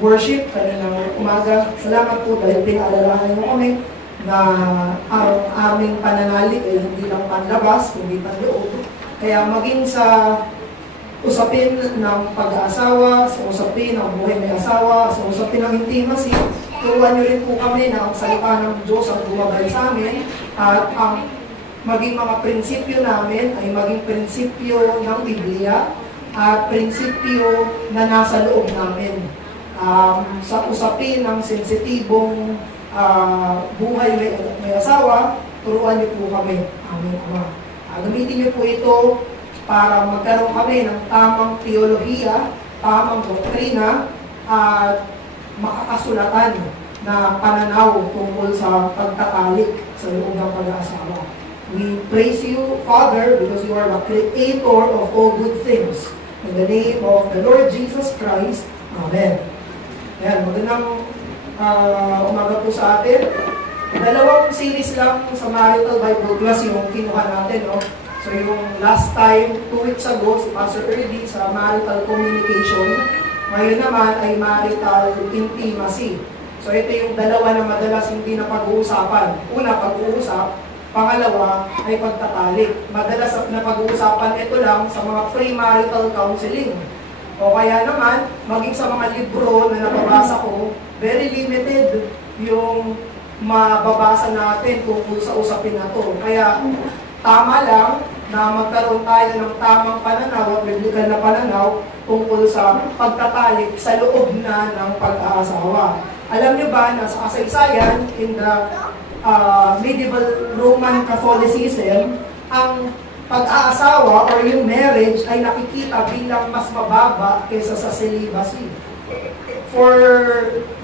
worship kaninang umaga. Salamat po dahil pinaalalahan mo kami na ang aming pananalig ay hindi lang panlabas, kundi panloob. Kaya maging sa usapin ng pag-aasawa, sa usapin ng buhay may asawa, sa usapin ng intimacy, turuan niyo rin po kami na ang salita ng Diyos ang gumabay sa amin at ang maging mga prinsipyo namin ay maging prinsipyo ng Biblia at prinsipyo na nasa loob namin. Sa usapin ng sensitibong buhay may asawa, turuan niyo po kami, aming Ama. Gamitin niyo po ito para magkaroon kami ng tamang teolohiya, tamang doktrina, at makakasulatan na pananaw tungkol sa pagtatalik sa loob ng pag-aasawa. We praise you, Father, because you are the creator of all good things. In the name of the Lord Jesus Christ. Amen. Ayan, magandang umaga po sa atin. Dalawang series lang sa Marital Bible Class yung kinuha natin, no? So yung last time, 2 weeks ago, si Pastor Erdy sa marital communication. Ngayon naman ay marital intimacy. So ito yung dalawa na madalas hindi na pag-uusapan. Una, pag-uusap. Pangalawa ay pagtatalik. Madalas na pag-uusapan ito lang sa mga pre-marital counseling. O kaya naman, maging sa mga libro na nababasa ko, very limited yung mababasa natin tungkol sa usapin na to. Kaya tama lang na magkaroon tayo ng tamang pananaw at biblical na pananaw tungkol sa pagtatalik sa loob na ng pag-aasawa. Alam niyo ba na sa kasaysayan, in the medieval Roman Catholicism, ang pag-aasawa or yung marriage ay nakikita bilang mas mababa kaysa sa celibacy. For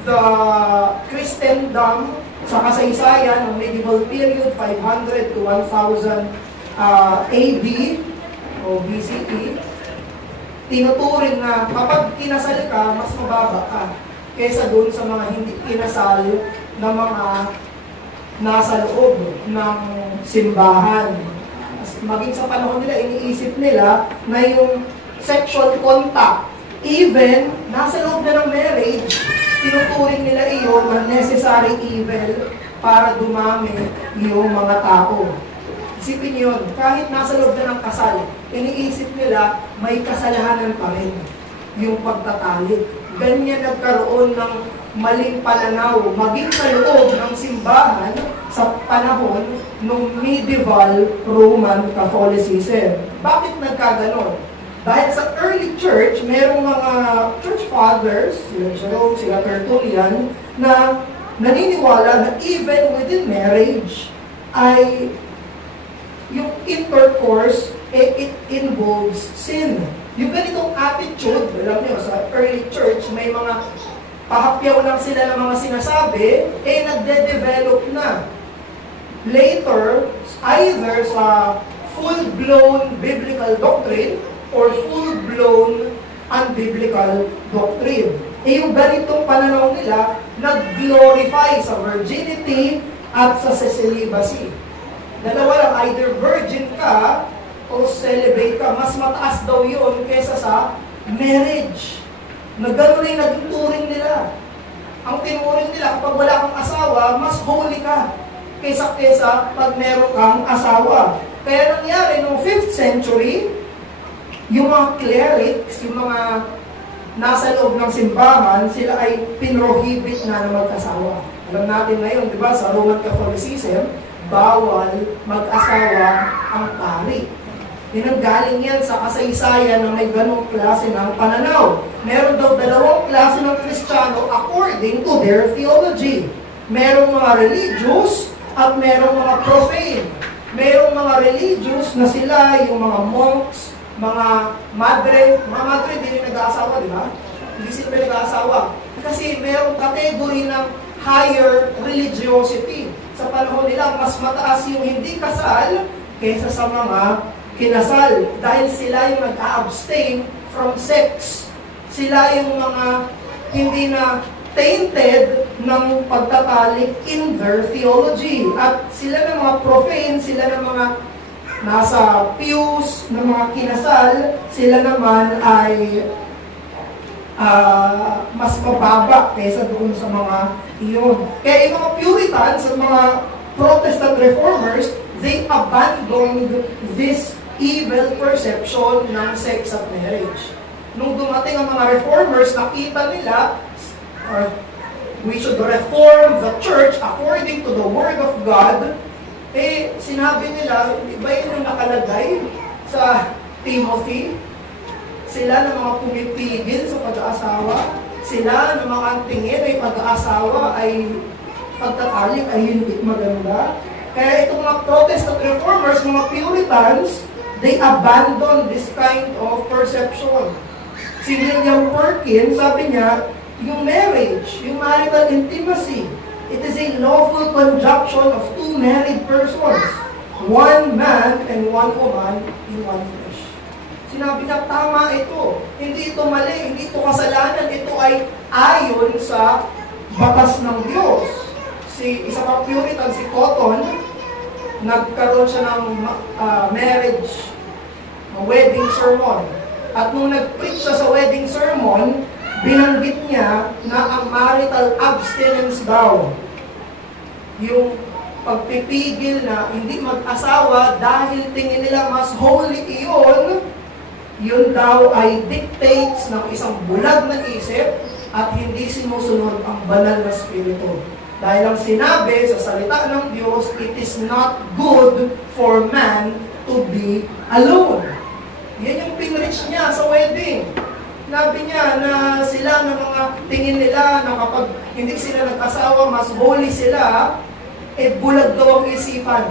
the Christendom, sa kasaysayan ng medieval period, 500 to 1000 AD o BCE, tinuturing na kapag kinasal ka, mas mababa ka kaysa doon sa mga hindi kinasal na mga nasa loob ng simbahan. Maging sa panahon nila, iniisip nila na yung sexual contact, even nasa loob na ng marriage, tinuturing nila iyon na necessary evil para dumami yung mga tao. Isipin yun, kahit nasa loob na ng kasal, iniisip nila may kasalanan pa rin yung pagtatalik. Ganyan nagkaroon ng maling pananaw, maging sa loob ng simbahan sa panahon ng medieval Roman Catholicism. Bakit nagkaganon? Dahil sa early church, merong mga church fathers, sila Jerome, sila Tertullian, na naniniwala na even within marriage, ay yung intercourse, it involves sin. Yung ganitong attitude, alam niyo, sa early church, may mga pahapyaw lang sila ng mga sinasabi, nagde-develop na. Later, either sa full-blown biblical doctrine or full-blown unbiblical doctrine. Yung ganitong pananaw nila, nag-glorify sa virginity at sa celibacy. Dalawa lang, either virgin ka o celibate ka, mas mataas daw yun kesa sa marriage. Na gano'n rin naging turing nila. Ang tinuring nila, kapag wala kang asawa, mas holy ka kesa pag meron kang asawa. Kaya nangyari, noong 5th century, yung mga clerics, yung mga nasa loob ng simbahan, sila ay pinrohibit na mag-asawa. Alam natin ngayon, di ba, sa Roman Catholicism, bawal mag-asawa ang pari. Galing yan sa kasaysayan na may ganong klase ng pananaw. Meron daw dalawang klase ng Kristiyano according to their theology. Merong mga religious at merong mga profane. Merong mga religious na sila, yung mga monks, mga madre hindi rin nag-aasawa, di ba? Hindi sila nag-aasawa. Kasi merong category ng higher religiosity. Sa panahon nila, mas mataas yung hindi kasal kaysa sa mga kinasal. Dahil sila yung nag-abstain from sex. Sila yung mga hindi na tainted ng pagtatalik in their theology. At sila ng mga profane, sila ng mga nasa pews, ng mga kinasal, sila naman ay mas mababa kaysa doon sa mga iyon. Kaya yung mga Puritans at mga Protestant Reformers, they abandoned this evil perception ng sex at marriage. Nung dumating ang mga Reformers, nakita nila, we should reform the church according to the Word of God, sinabi nila, iba yun yung nakalagay sa Timothy, sila na mga pumipigil sa pag-aasawa, sila na mga tingin ay pag-aasawa ay pagtatalik ay hindi maganda. Kaya itong mga Protestant Reformers, mga Puritans, they abandon this kind of perception. Si William Perkins, sabi niya, yung marriage, yung marital intimacy, it is a lawful conjunction of two married persons, one man and one woman in one flesh. Sinabi niya, tama ito. Hindi ito mali, hindi ito kasalanan, ito ay ayon sa batas ng Diyos. Isa pang Puritan, si Cotton, nagkaroon siya ng marriage, wedding sermon. At nung nag-preach siya sa wedding sermon, binanggit niya na ang marital abstinence daw, yung pagpipigil na hindi mag-asawa dahil tingin nila mas holy iyon, yun daw ay dictates ng isang bulag na isip at hindi sinusunod ang banal na spirito. Dahil ang sinabi sa salita ng Diyos, it is not good for man to be alone. Yan yung pinreach niya sa wedding. Sabi niya na sila ng mga tingin nila na kapag hindi sila nag-asawa, mas holy sila, bulag daw ang isipan.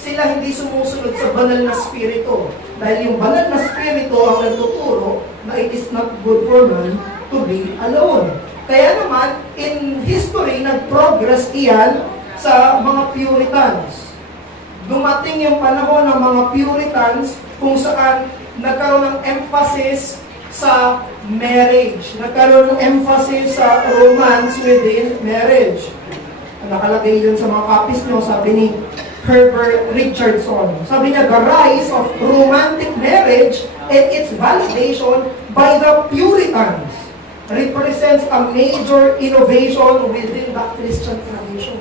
Sila hindi sumusunod sa banal na spirito. Dahil yung banal na spirito ang nagtuturo na it is not good for man to be alone. Kaya naman, in history, nag-progress iyan sa mga Puritans. Dumating yung panahon ng mga Puritans kung saan nagkaroon ng emphasis sa marriage. Nagkaroon ng emphasis sa romance within marriage. Nakalagay yun sa mga copies nyo, sabi ni Herbert Richardson. Sabi niya, the rise of romantic marriage and its validation by the Puritans represents a major innovation within the Christian tradition.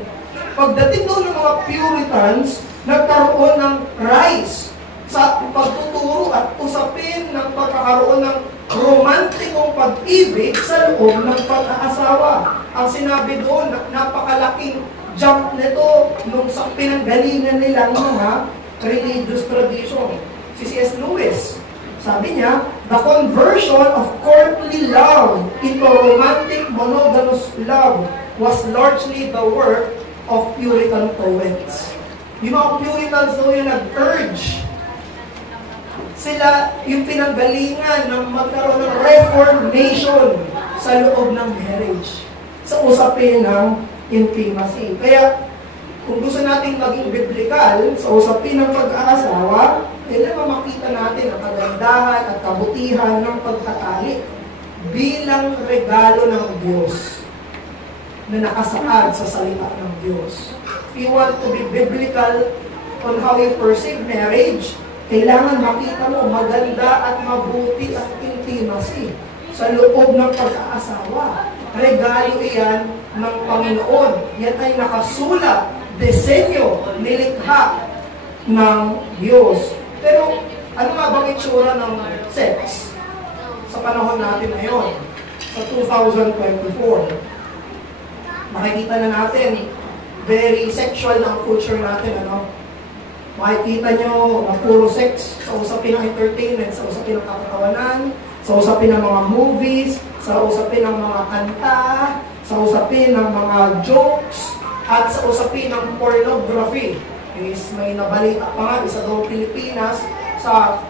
Pagdating doon ng mga Puritans, nagkaroon ng rise sa pagtuturo at usapin ng pagkakaroon ng romantikong pag-ibig sa loob ng pag-aasawa. Ang sinabi doon, napakalaking jump nito nung sa pinanggalingan nilang mga religious tradition. Si C.S. Lewis, sabi niya, the conversion of courtly love into romantic monogamous love was largely the work of Puritan poets. Yung mga Puritans daw yung nag-urge sila yung pinanggalingan ng magkaroon ng reformation sa loob ng marriage, sa usapin ng intimacy. Kaya, kung gusto natin maging biblical sa usapin ng pag-aasawa, kailangan makita natin ang kagandahan at kabutihan ng pagtatalik bilang regalo ng Diyos na nakasaad sa salita ng Diyos. If you want to be biblical on how you perceive marriage, kailangan makita mo maganda at mabuti at intimacy sa loob ng pag-aasawa. Regalo iyan ng Panginoon. Yan ay nakasulat, disenyo, nilikha ng Diyos. Pero ano nga bang itsura ng sex sa panahon natin ngayon? Sa 2024. Makikita na natin, very sexual na ang culture natin, ano? Makikita nyo na puro sex sa usapin ng entertainment, sa usapin ng kakatawanan, sa usapin ng mga movies, sa usapin ng mga kanta, sa usapin ng mga jokes, at sa usapin ng pornography. May nabalita pa nga, isa daw Pilipinas, sa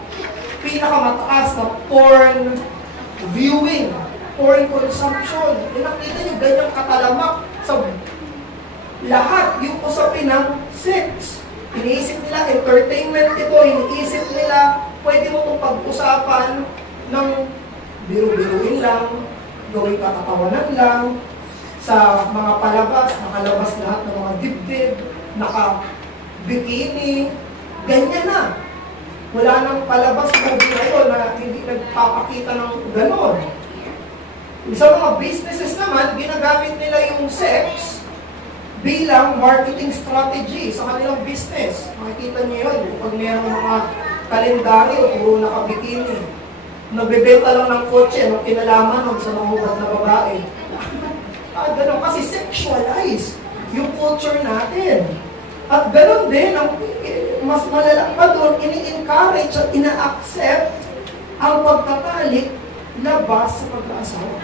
pinakamataas na porn viewing, porn consumption. Nakita nyo ganyang katalamak sa lahat yung usapin ng sex. Iniisip nila, entertainment ito, iniisip nila, pwede mo itong pag-usapan ng biru-biruin lang, gawing kakatawanan lang, sa mga palabas, nakalabas lahat ng mga dibdib, naka-bikini, ganyan na. Wala nang palabas movie ngayon na hindi nagpapakita ng ganon. Sa mga businesses naman, ginagamit nila yung sex bilang marketing strategy sa kanilang business. Makikita niyo yun, kapag mayroong mga kalendaryo, puro nakabikini. Nagbebenta lang ng kotse, anong kinalaman nun sa mga hubad na babae. Ganun, kasi sexualize yung culture natin. At ganun din, mas malala pa doon, ini-encourage at ina-accept ang pagtatalik labas sa pag-aasawa.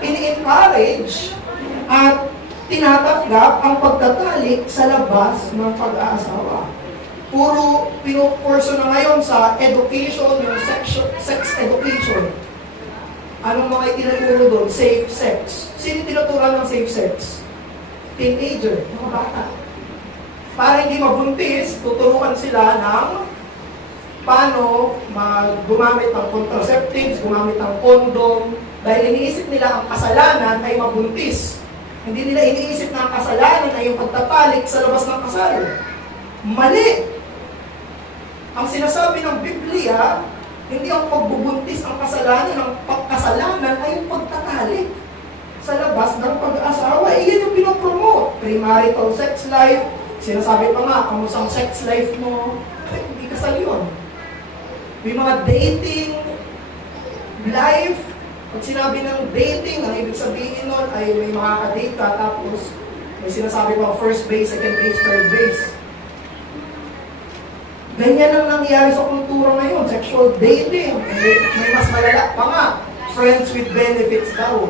Ini-encourage at tinatanggap ang pagtatalik sa labas ng pag-aasawa. Puro pinukurso na ngayon sa education, yung sex education. Anong mga itinuturo doon? Safe sex. Sino tinuturan ng safe sex? Teenager, mga bata. Para hindi mabuntis, tuturuan sila ng paano gumamit ng contraceptives, gumamit ng condom, dahil iniisip nila ang kasalanan ay mabuntis. Hindi nila iniisip na ang kasalanan ay yung pagtatalik sa labas ng kasal. Mali! Ang sinasabi ng Biblia, hindi ang pagbubuntis ang kasalanan, ang pagkasalanan ay yung pagtatalik sa labas ng pag-aasawa. Iyan yung pinopromote. Premarital sex life, sinasabi pa nga, kamusang sex life mo, hindi kasal yun. May mga dating life. Pag sinabi ng dating, ang ibig sabihin nun ay may makaka-date ka, tapos may sinasabi pa first base, second base, third base. Ganyan ang nangyayari sa kultura ngayon, sexual dating. May mas malala pa nga, friends with benefits daw.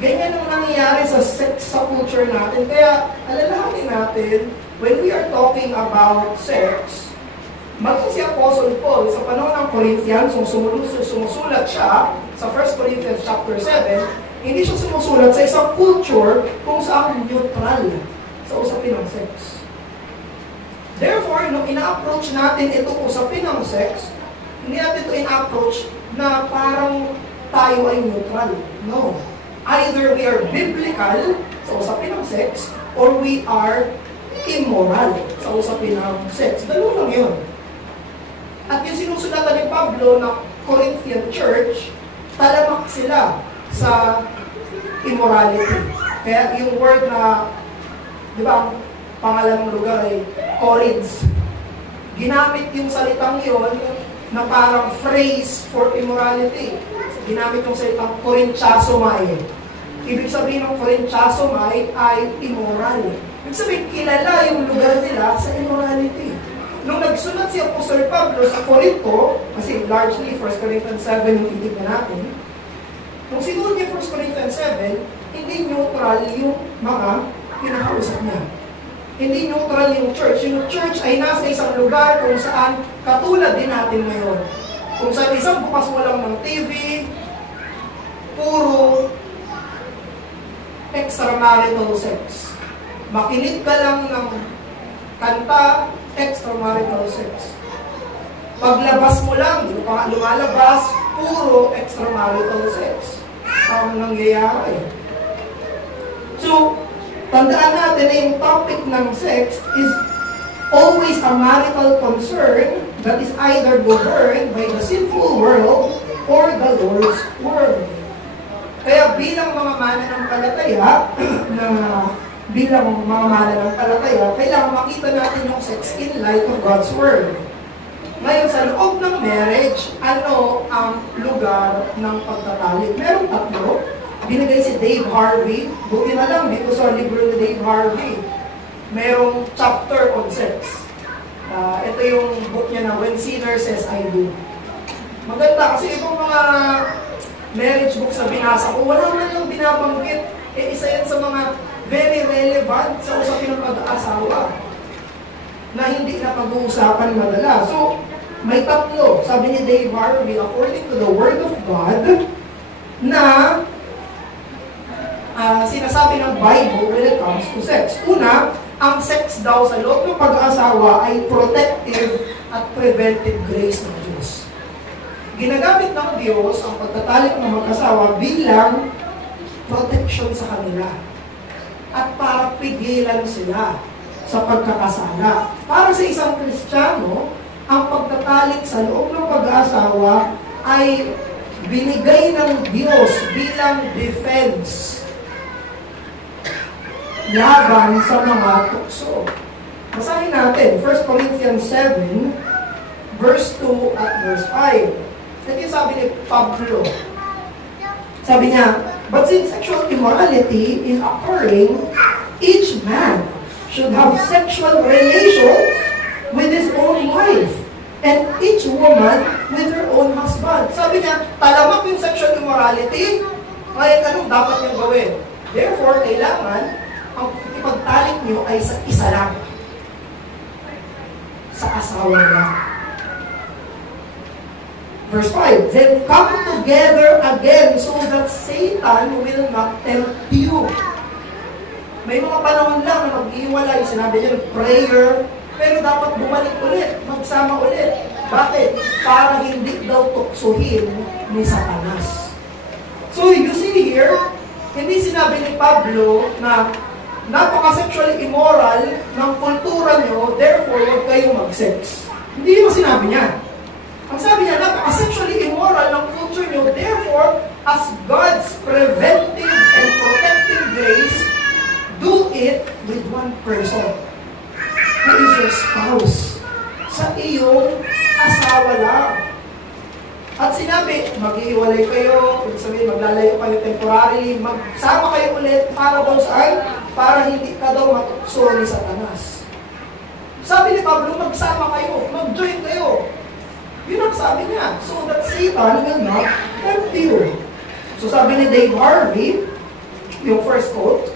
Ganyan ang nangyayari sa sex sa culture natin. Kaya alalahanin natin, when we are talking about sex, maging si Apostle Paul, sa panahon ng Corinthians, sumusulat siya sa 1 Corinthians chapter 7, hindi siya sumusulat sa isang culture kung saan neutral sa usapin ng sex. Therefore, nung ina-approach natin itong usapin ng sex, hindi natin ito ina-approach na parang tayo ay neutral. No. Either we are biblical sa usapin ng sex, or we are immoral sa usapin ng sex. Dalawa lang yun. At yung sinusulatan ni Pablo ng Corinthian Church, talamak sila sa immorality. Kaya yung word na, di ba, ang pangalan ng lugar ay Corinth. Ginamit yung salitang yon na parang phrase for immorality. Ginamit yung salitang Korinthiasomai. Ibig sabihin ng Korinthiasomai ay immoral. Ibig sabihin, kilala yung lugar nila sa immorality. Nung nagsulat si Apostol Pablo sa Corinto, kasi largely 1 Corinthians 7 yung titignan natin, nung sinulat niya 1 Corinthians 7, hindi neutral yung mga pinakausap niya. Hindi neutral yung church. Yung church ay nasa isang lugar kung saan katulad din natin ngayon. Kung saan isang bukas mo lang ng TV, puro extramarital sex. Makinig ka lang ng kanta, extramarital sex. Paglabas mo lang, hindi pa lumalabas, puro extramarital sex. Ang nangyayari. So, tandaan natin na yung topic ng sex is always a marital concern that is either governed by the sinful world or the Lord's word. Kaya bilang mga mananampalataya, kailangan makita natin yung sex in light of God's word. Ngayon, sa loob ng marriage, ano ang lugar ng pagtatalik? Merong tatlo. Binigay si Dave Harvey. Buti na lang dito sa libro ni Dave Harvey. Merong chapter on sex. Ito yung book niya na When Sinner Says I Do. Maganda kasi itong mga marriage books na binasa ko, wala man lang binabanggit. Isa yan sa mga very relevant sa usapin ng pag-aasawa na hindi na pag-uusapan madala. So, may tatlo. Sabi ni Dave Harvey, according to the Word of God, na sinasabi ng Bible when it comes to sex. Una, ang sex daw sa loob ng pag-aasawa ay protective at preventive grace ng Diyos. Ginagamit ng Diyos ang pagtatalik ng mag-asawa bilang protection sa kanila at para pigilan sila sa pagkakasala. Para sa isang Kristiyano, ang pagtatalik sa loob ng pag-aasawa ay binigay ng Diyos bilang defense laban sa mga tukso. Basahin natin, 1 Corinthians 7, verse 2 at verse 5. Ito yung sabi ni Pablo. Sabi niya, but since sexual immorality is occurring, each man should have sexual relations with his own wife, and each woman with her own husband. Sabi niya, talamak yung sexual immorality, ngayon anong dapat niyong gawin? Therefore, kailangan, ang ipagtalik niyo ay sa isa lang. Sa asawa niya. Verse 5, then come together again so that Satan will not tempt you. May mga panahon lang na mag-iwalay, sinabi niya, prayer, pero dapat bumalik ulit, magsama ulit. Bakit? Para hindi daw tuksuhin ni Satanas. So you see here, hindi sinabi ni Pablo na napaka-sexually immoral ng kultura nyo, therefore huwag kayong mag-sex. Hindi mo sinabi niya. Ang sabi niya, napaka-sexually immoral ng culture nyo, therefore, as God's preventive and protective grace, do it with one person, who is your spouse, sa iyong asawa lang. At sinabi, mag-iiwalay kayo, sabihin, maglalayo kayo temporarily, magsama kayo ulit, para daw saan? Para hindi ka daw matukso ni Satanas. Sabi ni Pablo, magsama kayo, mag-join kayo. Yun ang sabi niya, so that Satan will not tempt you. So sabi ni Dave Harvey, yung first quote,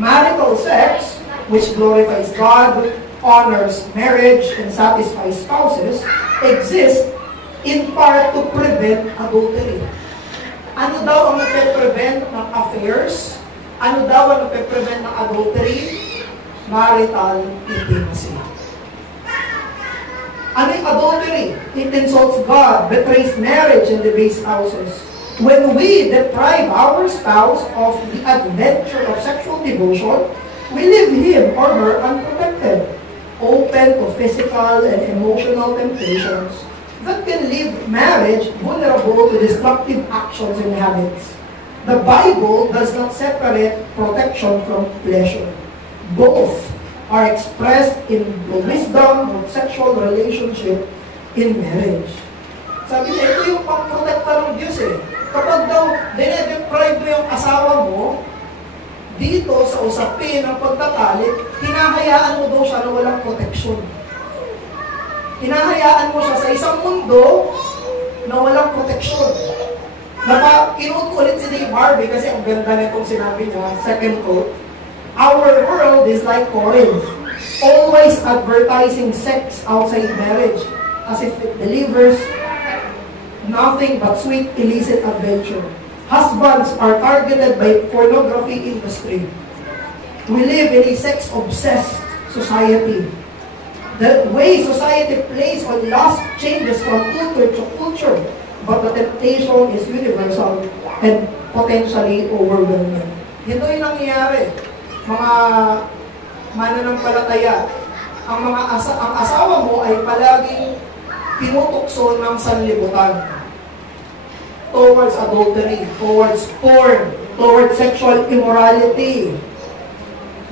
marital sex, which glorifies God, honors marriage, and satisfies spouses, exists in part to prevent adultery. Ano daw ang nape-prevent ng affairs? Ano daw ang nape-prevent ng adultery? Marital intimacy. Ano yung adultery? It insults God, betrays marriage, and debases spouses. When we deprive our spouse of the adventure of sexual devotion, we leave him or her unprotected, open to physical and emotional temptations that can leave marriage vulnerable to destructive actions and habits. The Bible does not separate protection from pleasure. Both are expressed in the wisdom of sexual relationship in marriage. Sabi niya, ito yung pang-protekta ng Diyos eh. Kapag daw dinedeprive mo yung asawa mo, dito sa usapin ng pagtatalit, hinahayaan mo daw siya na walang proteksyon. Hinahayaan mo siya sa isang mundo na walang proteksyon. Kinuot ulit si Dave Harvey kasi ang ganda nitong sinabi niya, second quote, our world is like Corinth, always advertising sex outside marriage, as if it delivers nothing but sweet illicit adventure. Husbands are targeted by pornography industry. We live in a sex-obsessed society. The way society plays on lust changes from culture to culture, but the temptation is universal and potentially overwhelming. Ito yung nangyayari. Mga mananampalataya, ang asawa mo ay palaging tinutukso ng sanlibutan towards adultery, towards porn, towards sexual immorality.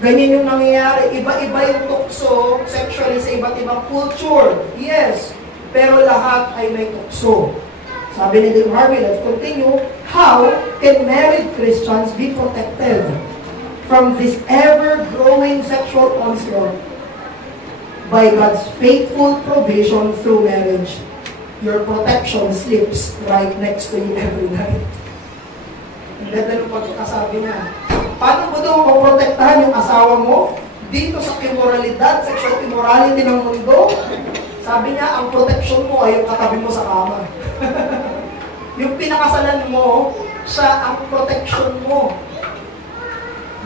Ganyan yung nangyayari. Iba-iba yung tukso sexually sa iba't ibang culture. Yes, pero lahat ay may tukso. Sabi ni Dave Harvey, let's continue. How can married Christians be protected from this ever-growing sexual onslaught? By God's faithful provision through marriage. Your protection slips right next to you every night. Ang ganda ng pagkakasabi niya. Paano mo daw maprotektahan yung asawa mo dito sa immoralidad, sexual immorality ng mundo? Sabi niya, ang protection mo ay yung katabi mo sa kama. Yung pinakasalan mo, siya ang protection mo.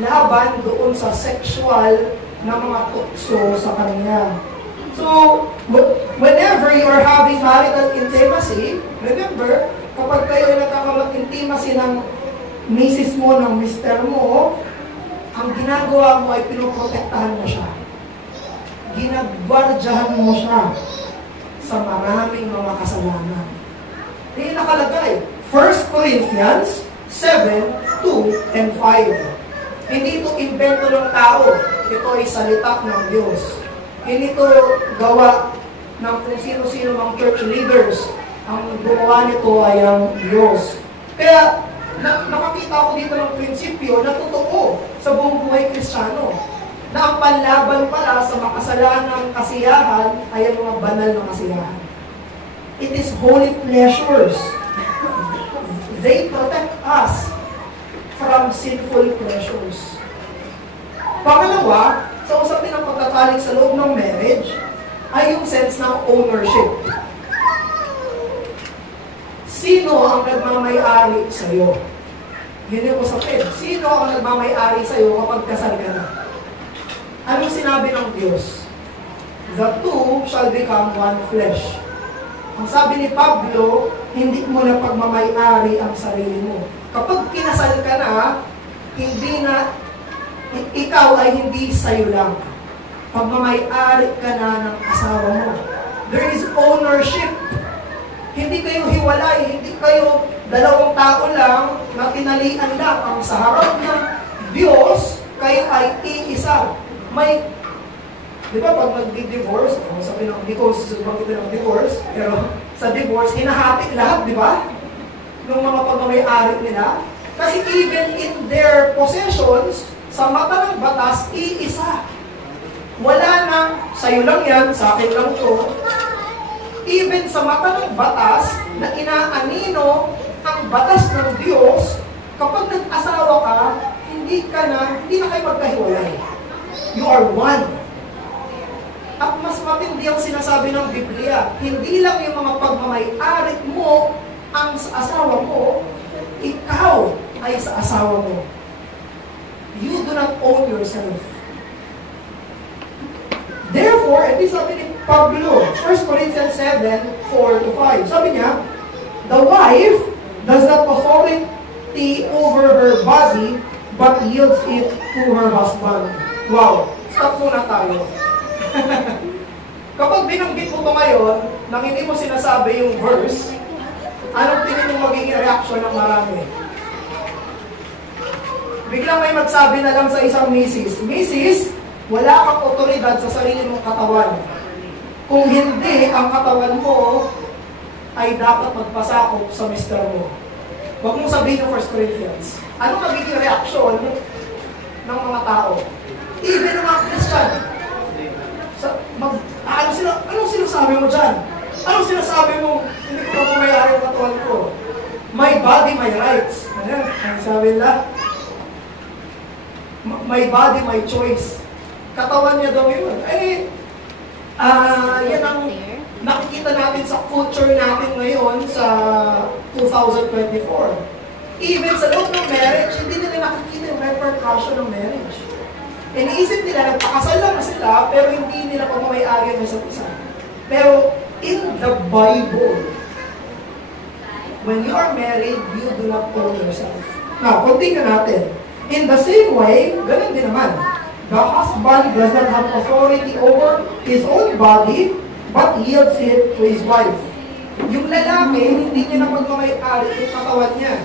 Laban doon sa sexual na mga tukso sa kanya. So, whenever you are having marital intimacy, remember, kapag kayo nagkakamag-intimacy ng misis mo, ng mister mo, ang ginagawa mo ay pinoprotektahan mo siya. Ginagwardyahan mo siya sa maraming mga kasalanan. Hindi nakalagay, 1 Corinthians 7:2 and 5. Hindi ito invento ng tao. Ito ay salita ng Diyos. Hindi ito gawa ng kung sino-sino mga church leaders. Ang gumawa nito ay ang Diyos. Kaya, nakakita ko dito ng prinsipyo na totoo sa buong buhay Kristiyano. Na ang panlaban pala sa makasalanang kasiyahan ay ang mga banal na kasiyahan. It is holy pleasures. They protect us from sinful pleasures. Pangalawa, sa usapin ng pagtatalik sa loob ng marriage, ay yung sense ng ownership. Sino ang nagmamay-ari sa'yo? Yun yung usapin. Sino ang nagmamay-ari sa'yo kapag kasal ka na? Anong sinabi ng Diyos? The two shall become one flesh. Ang sabi ni Pablo, hindi mo na pagmamay-ari ang sarili mo. Kapag kinasal ka na, hindi na, ikaw ay hindi sa'yo lang. Pagmamay-ari ka na ng asawa mo. There is ownership. Hindi kayo hiwalay, hindi kayo dalawang tao lang na tinalian lang. Ang sa harap ng Diyos, kayo ay iisa. May, di ba pag nag-divorce, sabi ng, hindi ko susubang kita ng divorce, pero sa divorce, hinahati lahat, di ba? Nung mga pagmamay-ari nila. Kasi even in their possessions, sa mata ng batas, iisa. Wala nang, sa'yo lang yan, sa akin lang to. Even sa mata ng batas, na inaanino ang batas ng Diyos, kapag nag-asawa ka, hindi na kayo magkahiwalay. You are one. At mas matindi ang sinasabi ng Biblia, hindi lang yung mga pagmamay-ari mo ang sa asawa mo, ikaw ay sa asawa mo. You do not own yourself. Therefore, ito sabi ni Pablo, 1 Corinthians 7:4-5. Sabi niya, the wife does not authority over her body, but yields it to her husband. Wow! Stop muna tayo. Kapag binanggit mo ito ngayon, nang hindi mo sinasabi yung verse, anong tingin mo magiging reaction ng marami? Biglang may magsabi na lang sa isang misis, Mrs., wala kang otoridad sa sarili mong katawan. Kung hindi, ang katawan mo ay dapat magpasakop sa mister mo. Huwag mong sabihin ng 1 Corinthians. Ano magiging reaksyon ng mga tao? Even ng mga Christian. Anong sinasabi mo dyan? Anong sinasabi mo? Hindi ko na pumayari ang katawan ko. My body, my rights. Ano? Ang sabi nila? My body, my choice. Katawan niya daw yun. Yan ang nakikita natin sa culture natin ngayon sa 2024. Even sa loob ng marriage, hindi nila nakikita yung repercussion ng marriage. Iniisip nila, nagpakasal lang na sila, pero hindi nila pagmamay-ari ang isa't isa. Pero in the Bible, when you are married, you do not own yourself. Now, continue natin. In the same way, ganun din naman. The husband does not have authority over his own body, but yields it to his wife. Yung lalaki, hindi niya na pagmamay-ari yung katawan niya.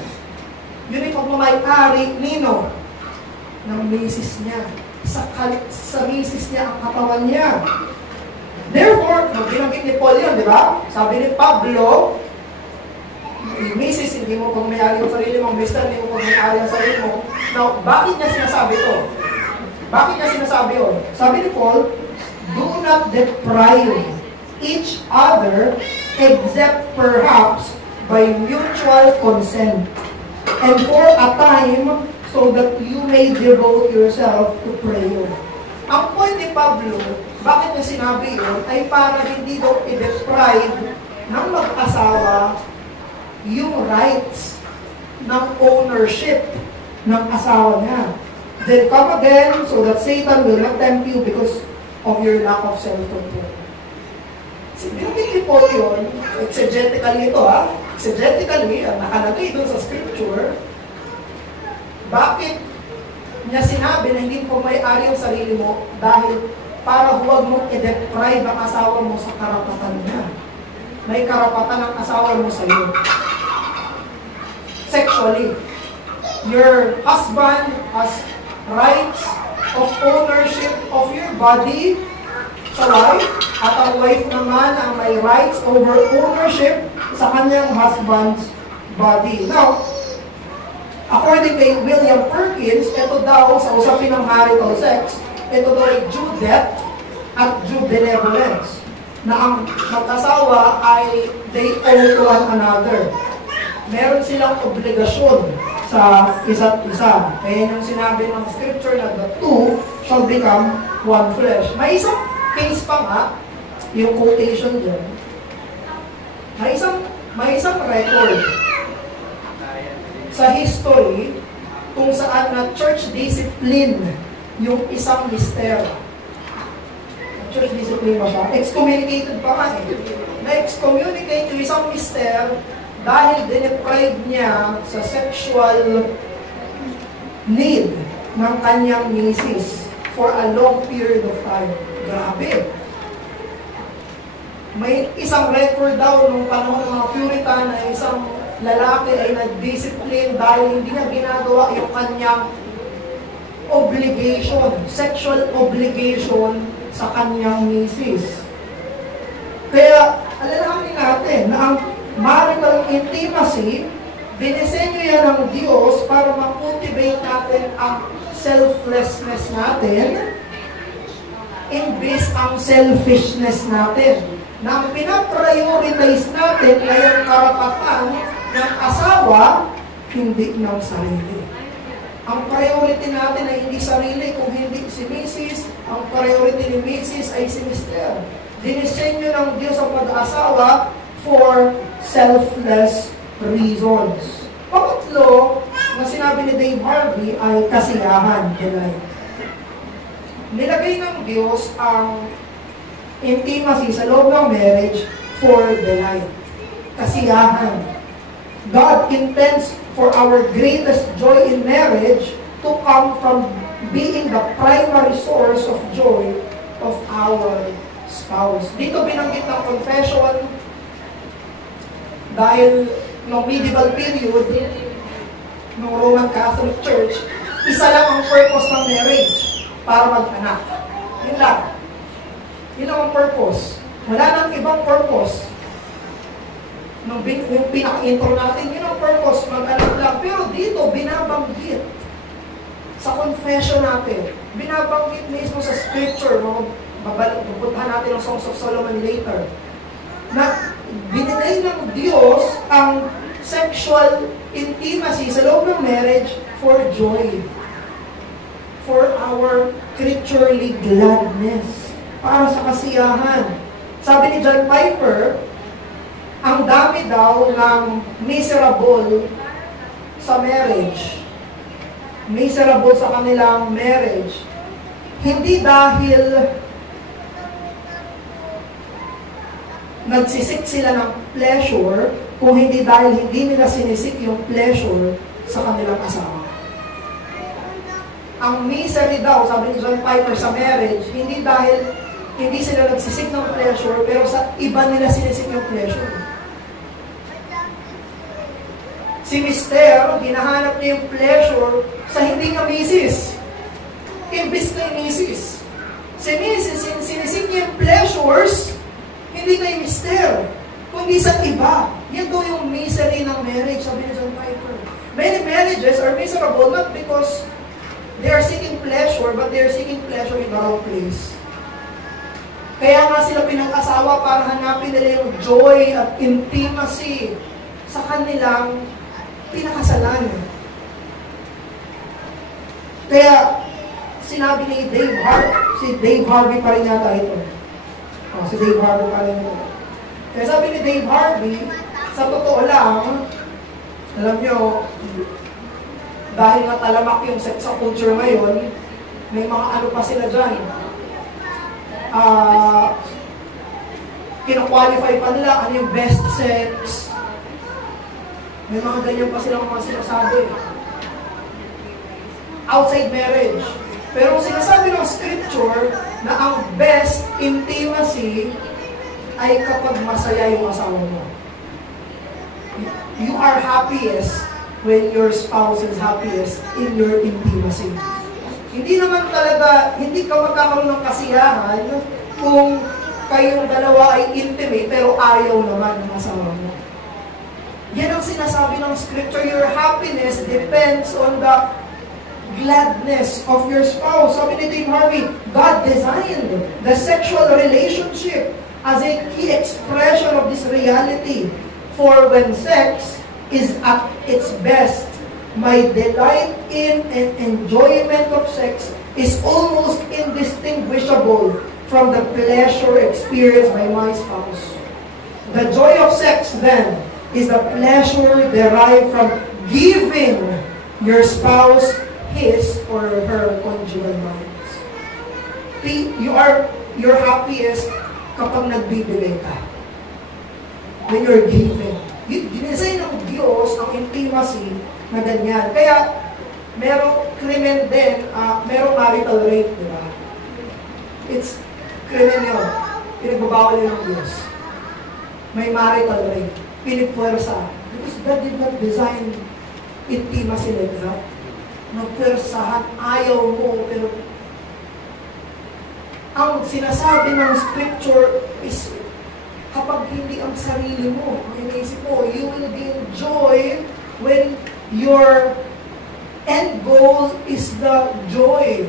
Yun yung pagmamay-ari, nino? Ng misis niya. Sa misis niya ang katawan niya. Therefore, binanggit ni Paul yun, di ba? Sabi ni Pablo, misis, hindi mo pagmamay-ari yung sarili mo, mister, hindi mo pagmamay-ari yung sarili mo. Now, bakit niya sinasabi ito? Bakit niya sinasabi yun? Sabi ni Paul, do not deprive each other except perhaps by mutual consent and for a time so that you may devote yourself to prayer. Ang point ni Pablo, bakit niya sinabi yun, ay para hindi daw i-deprive ng mag-asawa yung rights ng ownership ng asawa niya. Then come again so that Satan will not tempt you because of your lack of self-control. Binanggit ni Paul yun, exegetically ito exegetically, ang nakalagay doon sa scripture, bakit niya sinabi na hindi mo may-ari ang sarili mo dahil para huwag mong i-deprive ang asawa mo sa karapatan niya. May karapatan ang asawa mo sa iyo. sexually. Your husband has rights of ownership of your body sa wife, at ang wife naman ang may rights over ownership sa kanyang husband's body. Now, according kay William Perkins, ito daw sa usapin ng marital sex, ito daw ay due debt at due benevolence, na ang mag-asawa ay they owe to one another. Meron silang obligasyon sa isa't isa. Kaya yung sinabi ng scripture na the two shall become one flesh. May isang case pa nga, yung quotation dyan, may isang record sa history kung saan na church discipline yung isang mister. Church discipline ba siya? Excommunicated pa nga eh. Na-excommunicate yung isang mister dahil dineprive niya sa sexual need ng kanyang misis for a long period of time. Grabe. May isang record daw nung panahon ng mga Puritan na isang lalaki ay nag-discipline dahil hindi niya ginagawa yung kanyang obligation, sexual obligation sa kanyang misis. Kaya, alalahanin natin na ang marital intimacy, dinisenyo yan ng Diyos para ma-cultivate natin ang selflessness natin, imbis ang selfishness natin. Na ang pinaprioritize natin ay ang karapatan ng asawa, hindi ng sarili. Ang priority natin ay hindi sarili kung hindi si Mrs. Ang priority ni Mrs. ay si Mr. Dinisenyo ng Diyos ang pag-asawa for selfless reasons. Pangatlo, na sinabi ni Dave Harvey ay kasiyahan. Nilagay ng Diyos ang intimacy sa loob ng marriage for delight. Kasiyahan. God intends for our greatest joy in marriage to come from being the primary source of joy of our spouse. Dito binanggit ng confession dahil noong medieval period, ng Roman Catholic Church, isa lang ang purpose ng marriage, para mag-anak. Yun lang. Yun lang ang purpose. Wala nang ibang purpose. Yung pinaka-intro natin, yun ang purpose, mag-anak lang. Pero dito, binabanggit sa confession natin. Binabanggit mismo sa scripture, mapuntahan natin ang Songs of Solomon later, na binigay ng Diyos ang sexual intimacy sa loob ng marriage for joy, for our creaturely gladness, para sa kasiyahan. Sabi ni John Piper, ang dami daw ng miserable sa marriage, miserable sa kanilang marriage, hindi dahil nagsisik sila ng pleasure, kung hindi dahil hindi nila sinisik yung pleasure sa kanilang asawa. Ang misery daw, sabi ni John Piper, sa marriage, hindi dahil hindi sila nagsisik ng pleasure, pero sa iba nila sinisik yung pleasure. Si Mister, hinahanap niya yung pleasure sa hindi nga misis. Imbis na yung misis. Si misis, sinisik niya yung pleasures, hindi kay Mister, kundi sa iba. Yan daw yung misery ng marriage, sabi ni John Piper. Many marriages are miserable not because they are seeking pleasure, but they are seeking pleasure in the wrong place. Kaya nga sila pinag-asawa para hanapin nila yung joy at intimacy sa kanilang pinakasalan. Kaya sinabi ni Dave Harvey, si Dave Harvey pa rin yata ito. Si Dave Harvey pa rin ito. Kaya sabi ni Dave Harvey, sa totoo lang, alam nyo, dahil natalamak yung sex culture ngayon, may mga ano pa sila dyan. Kino-qualify pa nila ano yung best sex. May mga ganyan pa silang mga sinasabi. Outside marriage. Pero sinasabi ng scripture na ang best intimacy ay kapag masaya yung asawa mo. You are happiest when your spouse is happiest in your intimacy. Hindi naman talaga, hindi ka magkakaroon ng kasiyahan kung kayong dalawa ay intimate pero ayaw naman ng asawa mo. Yan ang sinasabi ng scripture, your happiness depends on the gladness of your spouse. Sabi ni Dave Harvey, God designed the sexual relationship as a key expression of this reality. For when sex is at its best, my delight in and enjoyment of sex is almost indistinguishable from the pleasure experienced by my spouse. The joy of sex, then, is the pleasure derived from giving your spouse his or her conjugal rights. You're happiest kapag nagbibigay ka. When you're giving. Dinesign ng Diyos ang intimacy na ganyan. Kaya, merong krimen din, merong marital rape, di ba? It's krimen yun. Pinagbabawal yun ng Diyos. May marital rape. Pinipwersa. Because God did not design intimacy like that. Nagpwersahan, ayaw mo, pero ang sinasabi ng scripture is kapag hindi ang sarili mo, ang iniisip mo, you will be enjoyed when your end goal is the joy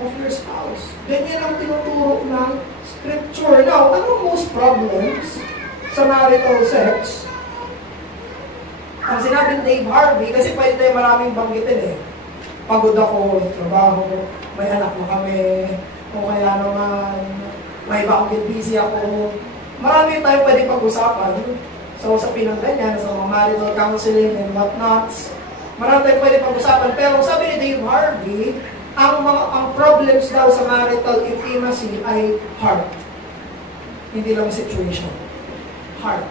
of your spouse. Ganyan ang tinuturo ng scripture. Now, ano most problems sa marital sex? Ang sinabi ni Dave Harvey, kasi pwede tayo maraming banggitin eh. Pagod ako, trabaho, may anak na kami, o kaya naman, may bakit busy ako. Marami tayo pwede pag-usapan. So, sa pinangganyan, sa mga marital counseling and whatnots, marami tayo pwede pag-usapan. Pero sabi ni Dave Harvey, ang problems daw sa marital intimacy ay heart. Hindi lang situation. Heart.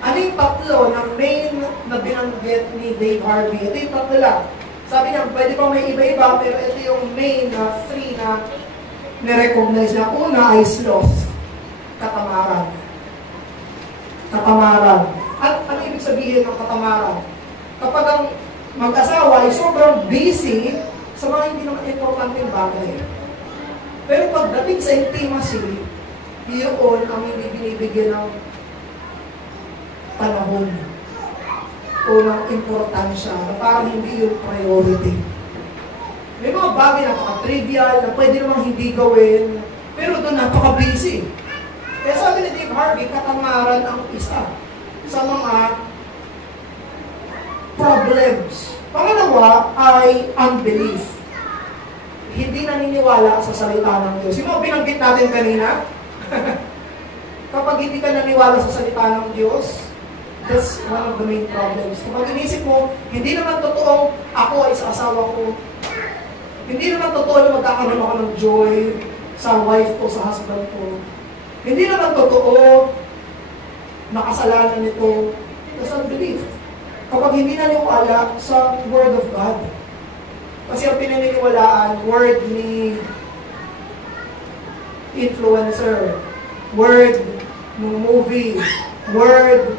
Ano yung tatlo na main na binanggit ni Dave Harvey? Ito yung tatlo lang. Sabi niya, pwede pa may iba-iba, pero ito yung main na three na nirecognize niya. Una ay sloth. Katamaran. Katamaran. At ano ibig sabihin ng katamaran? Kapag ang mag-asawa ay sobrang busy sa mga hindi naman importanteng bagay. Pero pagdating sa intimacy, yun ang hindi binibigyan ng panahon o ng importansya na parang hindi yung priority. May mga bagay na napaka-trivial na pwede namang hindi gawin, pero doon napaka-busy. Kaya sabi ni Dave Harvey, katamaran ang isa sa mga problems. Pangalawa ay unbelief. Hindi naniniwala sa salita ng Diyos. Yung mga binanggit natin kanina, kapag hindi ka naniwala sa salita ng Diyos, that's one of the main problems. Kapag inisip mo, hindi naman totoo ako ay sa asawa ko. Hindi naman totoo na magkakaroon ako ng joy sa wife ko, sa husband ko. Hindi naman totoo na kasalanan nito. That's unbelief. Kapag hindi naniwala sa Word of God. Kasi ang pinaniniwalaan, word ni influencer, word ng movie, word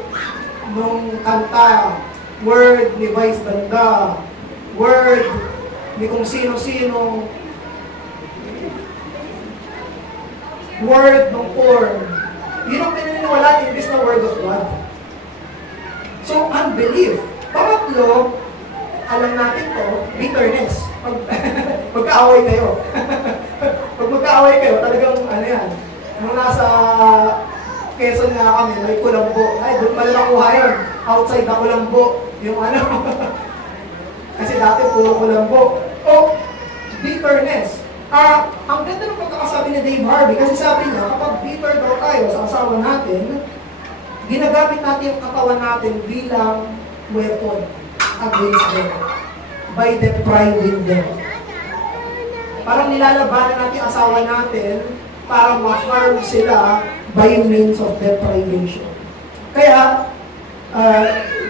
nung kanta, word ni Vice Ganda, word ni kung sino-sino, word ng porn. Yun ang pinaniniwalaan, imbis na word of God. So, unbelief. Pangatlo, alam natin to, bitterness. Magkaaway kayo. Pag magkaaway kayo, talagang ano yan. Nung nasa Quezon nga kami, may kulambo. Ay, doon pala nakuha yun. Outside na kulambo. Yung ano. Kasi dati puro kulambo. O, bitterness. Ang ganda ng pagkakasabi ni Dave Harvey, kasi sabi niya, kapag bitter daw tayo sa asawa natin, ginagamit natin yung katawan natin bilang weapon against them by depriving them. Parang nilalabanan natin ang asawa natin para ma-harm sila by means of deprivation. Kaya,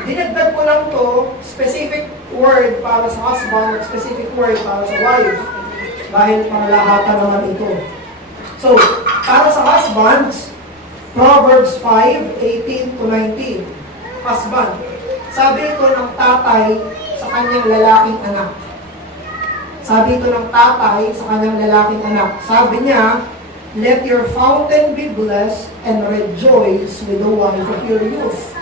dinagdag ko lang to, specific word para sa husband at specific word para sa wife. Dahil panglahatan naman ito. So, para sa husbands, Proverbs 5:18-19. Husband, Sabi ito ng tatay sa kanyang lalaking anak. Sabi ito ng tatay sa kanyang lalaking anak. Sabi niya, let your fountain be blessed and rejoice with the wife of your youth.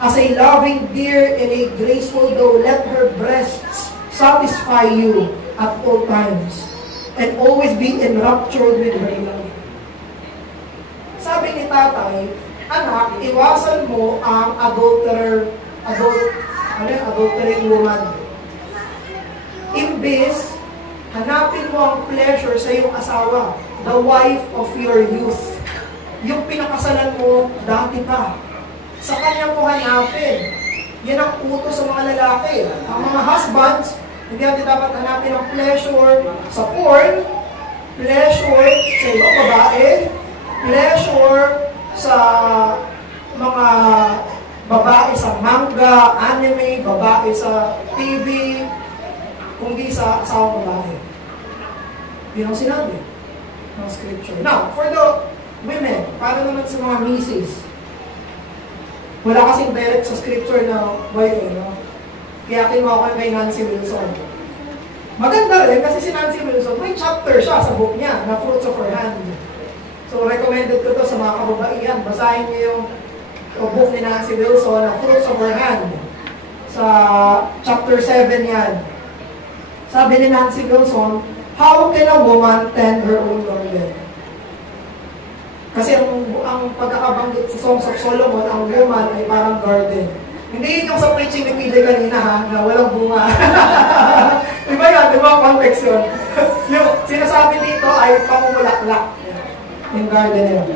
As a loving deer and a graceful doe, let her breasts satisfy you at all times and always be enraptured with her love. Sabi ni tatay, anak, iwasan mo ang adultering woman. Imbes, hanapin mo ang pleasure sa iyong asawa, the wife of your youth. Yung pinakasalan mo dati pa. Sa kanya mo hanapin. Yan ang utos sa mga lalaki. Ang mga husbands, hindi natin dapat hanapin ang pleasure sa porn, pleasure sa ibang babae, pleasure sa mga babae sa manga, anime, babae sa TV, kundi sa asawang babae. Yun ang sinabi ng scripture. Now, for the women, para naman sa mga misis, wala kasing direct sa scripture na boyfriend, no? Kaya kinuha ko kay Nancy Wilson. Maganda rin kasi si Nancy Wilson, may chapter siya sa book niya na Fruits of Her Hand. So, recommended ko to sa mga kababaihan. Basahin niyo yung book ni Nancy Wilson na Fruits of Her Hand. Sa chapter 7 yan. Sabi ni Nancy Wilson, how can a woman tend her own garden? Kasi ang pagkakabanggit sa Songs of Solomon, ang woman ay parang garden. Hindi yun yung sa preaching ni PJ kanina, ha, na walang bunga. Iba yan, di ba? Context yun. Yung sinasabi dito ay pangumulaklak. Yung garden na yun.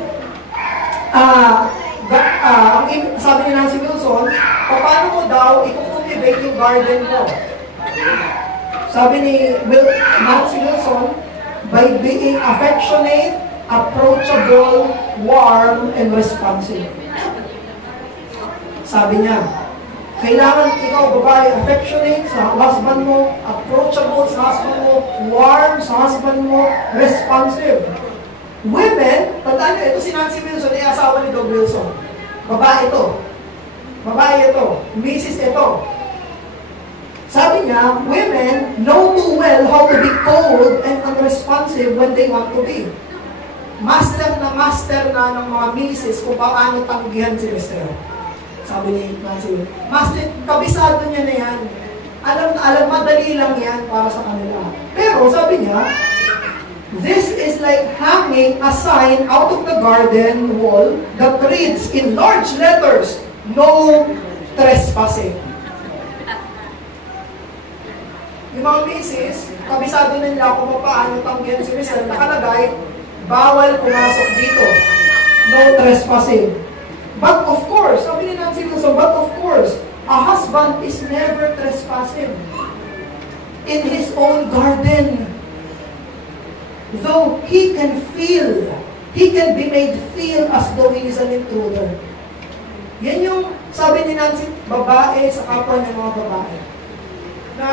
Sabi ni Nancy Wilson, paano mo daw i-cultivate yung garden mo? Sabi ni Nancy Wilson, by being affectionate, approachable, warm, and responsive. Sabi niya, kailangan ikaw, babae, affectionate sa husband mo, approachable sa husband mo, warm sa husband mo, responsive. Women, tandaan niyo, ito si Nancy Wilson, ay asawa ni Doug Wilson. Babae ito. Babae ito. Mrs. ito. Sabi niya, women know too well how to be cold and unresponsive when they want to be. Master na ng mga misis kung paano tanggihan si Mr. Sabi ni Nancy, master, kabisado niya na yan. Alam, madali lang yan para sa kanila. Pero sabi niya, this is like hanging a sign out of the garden wall that reads in large letters, no trespassing. Yung mga misis, kabisado nila kung paano tanggihan si Mr. Nakalagay, bawal pumasok dito. No trespassing. But of course, sabi ni Nancy Wilson, but of course, a husband is never trespassing in his own garden. Though he can be made feel as though he is an intruder. Yan yung sabi ni Nancy, babae sa kapwa ng mga babae. Na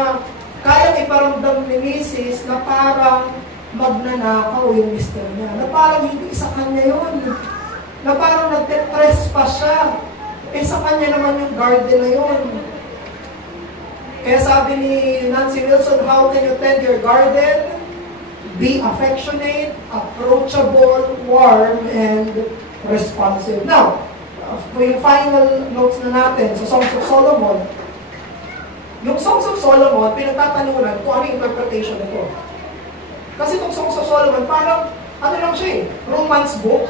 kaya iparamdam ni Mrs. na parang magnanakaw yung mister niya. Na parang hindi sa kanya yun. Na parang nagte-trespass siya. Sa kanya naman yung garden na yun. Kaya sabi ni Nancy Wilson, how can you tend your garden? Be affectionate, approachable, warm, and responsive. Now, yung final notes na natin sa Songs of Solomon, yung Songs of Solomon, pinagtatalunan kung ano yung interpretation nito. Kasi itong Songs of Solomon, parang, ano lang siya romance book.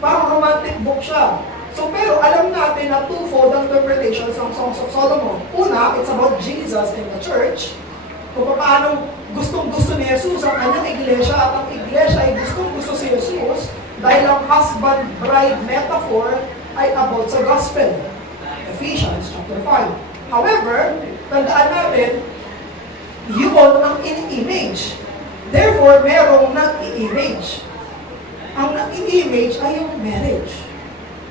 Parang romantic book siya. So, pero alam natin na twofold ang interpretation ng Songs of Solomon. Una, it's about Jesus and the church. Kung paano gustong-gusto ni Jesus ang kanyang iglesia at ang iglesia ay gustong-gusto si Jesus dahil ang husband-bride metaphor ay about sa gospel. Ephesians chapter 5. However, tandaan natin, yun ang in-image. Therefore, merong nag-i-image. Ang nag-i-image ay yung marriage.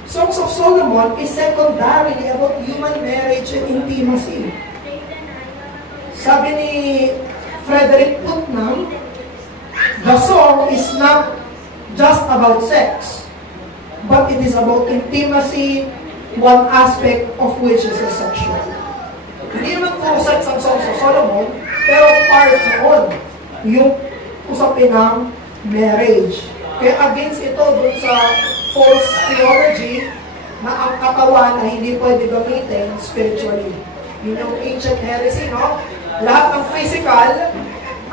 Songs of Solomon is secondarily about human marriage and intimacy. Sabi ni Frederick Putnam, the song is not just about sex, but it is about intimacy, one aspect of which is a sexual. Hindi naman puro sex ang Songs of Solomon, pero part noon, yung usapin ng marriage. Kaya against ito dun sa false theology na ang katawan ay hindi pwede gamitin spiritually. Yun yung ancient heresy, no? Lahat ng physical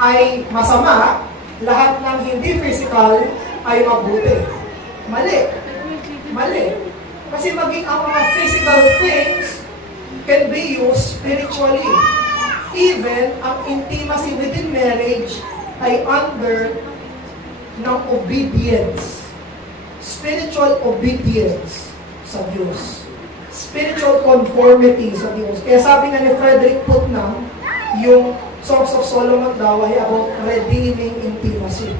ay masama, lahat ng hindi physical ay mabuti. Mali. Mali. Kasi maging ang mga physical things can be used spiritually. Even ang intimacy within marriage ay under ng obedience. Spiritual obedience sa Diyos. Spiritual conformity sa Diyos. Kaya sabi nga ni Frederick Putnam, yung Songs of Solomon daw ay about redeeming intimacy.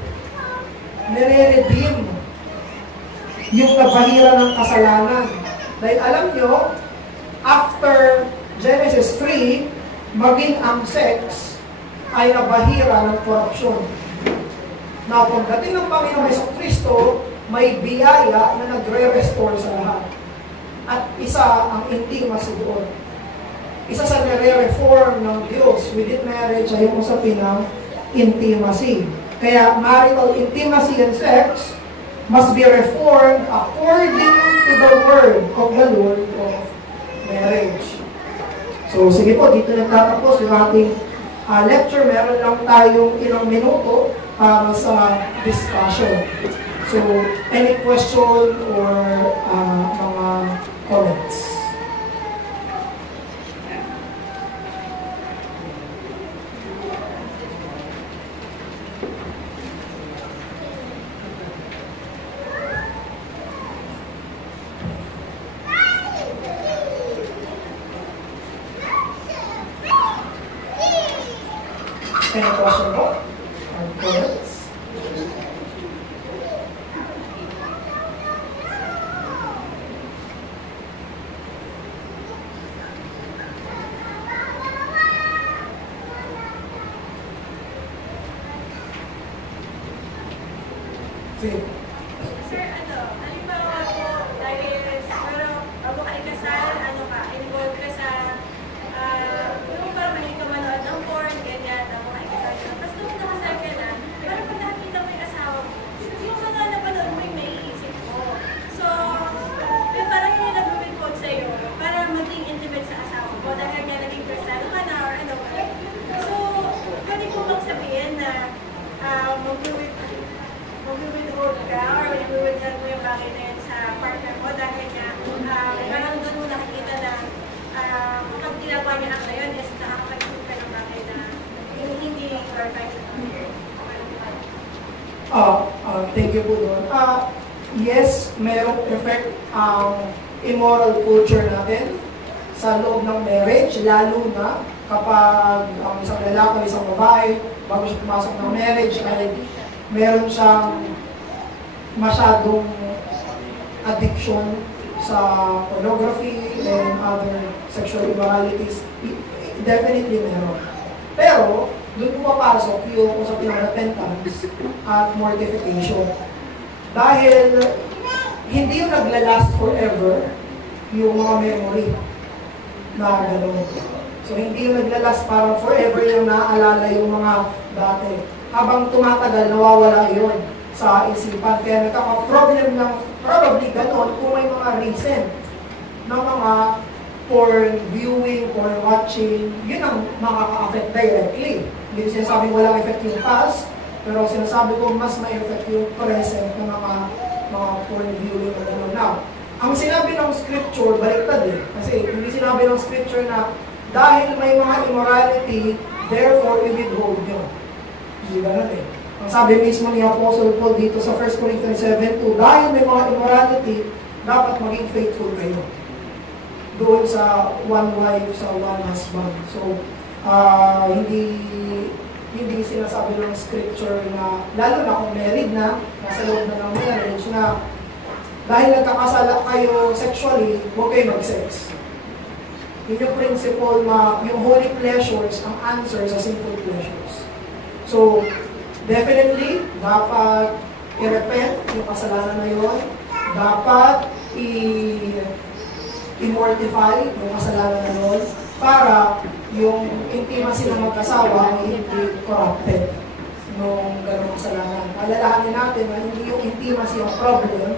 Nire-redeem yung nabahira ng kasalanan. Dahil alam nyo, after Genesis 3, maging ang sex ay nabahira ng korupsyon. Na pagdating ng Panginoong Jesucristo, may biyaya na nagre-restore sa lahat. At isa ang intimacy doon. Isa sa nire-reform ng Diyos within marriage ay yung usapin ng intimacy. Kaya marital intimacy and sex must be reformed according to the word of the Lord of marriage. So, sige po, dito nagtatapos yung ating lecture. Meron lang tayong ilang minuto para sa discussion. So, any question or mga comments? Any question po? Or comments? Sige. Sir, halimbawa po, dahil bago ka ikasal, involved ka sa, yung parang mahilig ka manood ng porn, ganyan, bago ka ikasal ka. Tapos nung nakasal ka na, parang pag nakakita mo yung asawa mo, yung mga napanood mo yung may iisip mo. So, parang yun yung nag-report sa'yo, para maging intimate sa asawa mo, dahil nga naging kristano ka na, or ano ba. So, pwede po bang sabihin na mag-withhold ka or mag-withhold mo yung bagay na yun sa partner mo dahil nga parang doon mo nakikita na kapag ginagawa niya ang ngayon is nakakapag-isip ka ng bagay na hindi perfect. Thank you po doon. Yes, merong effect ang immoral culture natin sa loob ng marriage, lalo na kapag ang isang lalaki o isang babae, bago siya pumasok ng marriage, ay meron siyang masyadong addiction sa pornography and other sexual immoralities. Definitely meron. Pero, doon pumapasok yung usapin ng repentance at mortification. Dahil hindi yung naglalast forever yung mga memory na gano'n. So, hindi yung naglalast parang forever yung naaalala yung mga dati. Habang tumatagal, nawawala yun sa isipan. Kaya nagkaka-problem ng probably gano'n kung may mga recent ng mga porn viewing, porn watching, yun ang makaka-affect directly. Hindi ko sinasabing walang effect yung past, pero sinasabi ko mas may effect yung present ng mga porn viewing na gano'n. Now, ang sinabi ng scripture, baliktad eh. Kasi hindi sinabi ng scripture na dahil may mga immorality, therefore i-withhold nyo. Hindi ganun eh. Ang sabi mismo ni Apostle Paul dito sa 1 Corinthians 7:2, dahil may mga immorality, dapat maging faithful kayo. Doon sa one wife, sa one husband. So, hindi sinasabi ng scripture na, lalo na kung married na, nasa loob na ng marriage na, dahil nagkakasala kayo sexually, huwag kayo mag-sex. Yun yung principle na yung holy pleasures ang answer sa sinful pleasures. So, definitely, dapat i-repent yung kasalanan na yun. Dapat i-mortify yung kasalanan na yun para yung intimacy ng mag-asawa ay hindi corrupted nung ganong kasalanan. Alalahanin natin na hindi yung intimacy ang problem,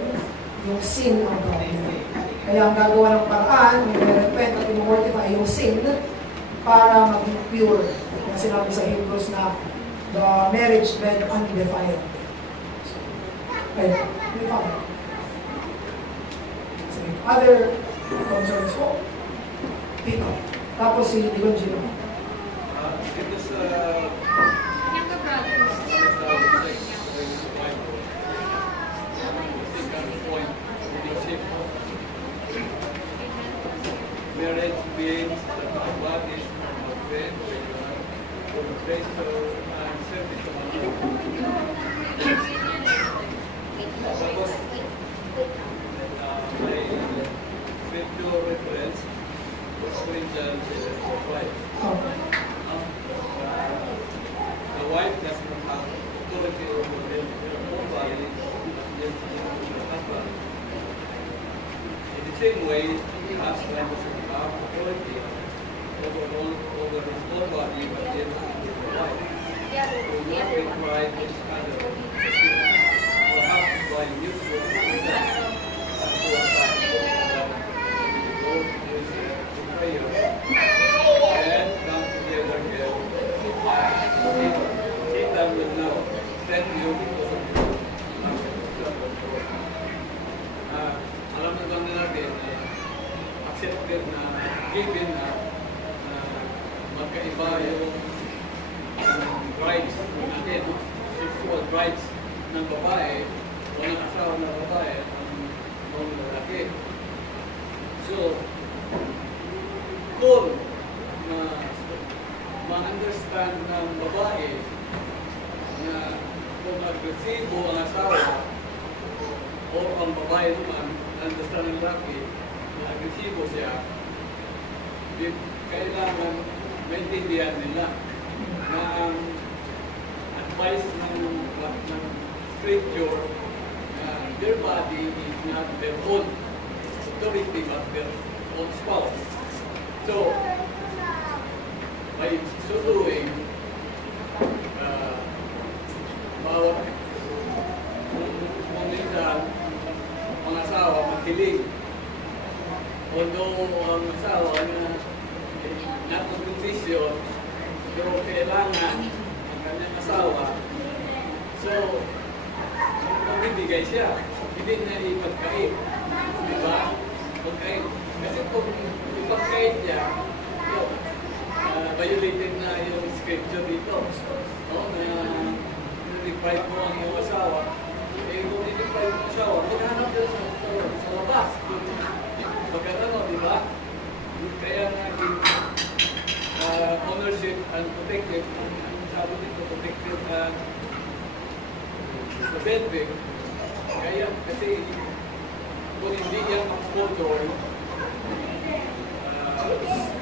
yung sin ang problem. Kaya ang gagawa ng paraan, i-repent at i-mortify yung sin para maging pure. Yung sinabi sa Hebrews na the marriage bed undefiled. Okay, other concerns po? Tito. Tapos si Digon Gino. Ito sa marriage beings that our bodies are friends for the grace and service of our Lord. Tapos, may scripture reference, 1 Corinthians 5. The wife does not have authority over her own body, but yet her husband. In the same way, the husband does not have authority over his own body, but yet his wife. Do not require each other, perhaps by mutual consent, and to a time that we go to prayer and come together here. Satan will now send you because of alam na lang natin na accepted na given na magkaiba yung rights natin, sexual rights ng babae o ng asawa ng babae ng lalaki. So, kung ma-understand ng babae na kung agresibo ang asawa o ang babae naman, understand ng lalaki na agresibo siya, kailangan maintindihan nila na ang advice ng scripture na their body is not their own authority but their own spouse. So, by so doing, bawat kung minsan ang asawa magkilig. Although ang asawa na natutundisyon, pero kailangan ang kanyang asawa. So, magbibigay siya. Hindi na ipagkait. Diba? Pagkait. Kasi kung ipagkait niya, violated na yung scripture dito. No? Na deprive mo ang iyong asawa. Eh, kung i-deprive mo ang asawa, maghanap yun sa labas. Magkano, di ba? Kaya naging ownership and protective, ang sabi dito, protective and preventive. Kaya kasi kung hindi yan mag-control,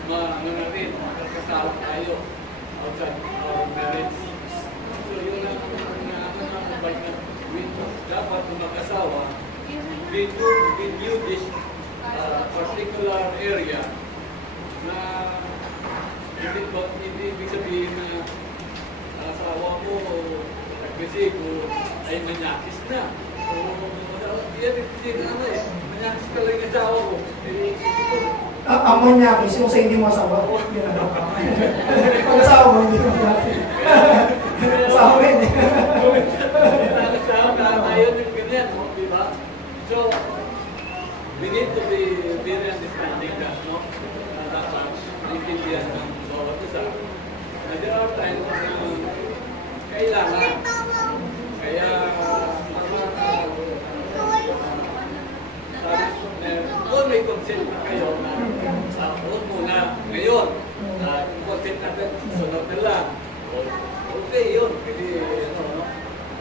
na rin, magkakasal tayo outside our marriage. So yun ang nabay na dapat kung mag-asawa, we view this particular area na hindi ibig sabihin na asawa mo agresibo ay manyakis na. Hindi ibig sabihin na manyakis ka lang yung asawa mo. Amonyakis, yung sa hindi mo asawa. Pag-asawa mo, hindi mo manyakis. Asawa mo yun eh. Asawa na tayo ng ganyan, di ba? So, we need to be very understanding that, no? Dapat intindihan ng bawat isa. There are times na kailangan. Kaya, kung may consent na kayo na huwag muna ngayon, consent natin, sunod na lang. Okay yun. Kasi, no?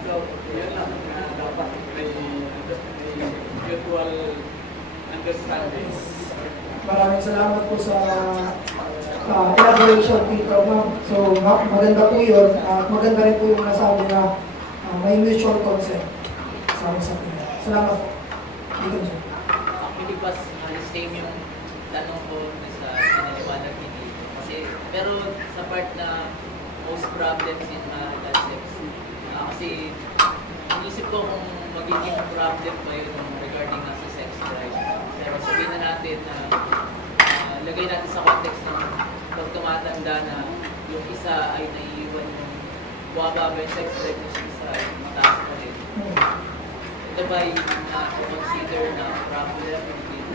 So, yan lang. Dapat may mutual understanding. Maraming salamat po sa elaboration, Tito. So, maganda po yun. Maganda rin po yung nasabi na may mutual consent sa ating. Salamat po. Dito siya. Actually, pas same yung Pero sa part na most problems in marital sex, kasi inisip ko kung magiging problem ba yun regarding na sa sex drive. Pero sabihin na natin na lagay natin sa context ng pag tumatanda na yung isa ay naiiwan yung bumababa yung sex drive, yung isa ay mataas pa rin. Ito ba yung consider na problem in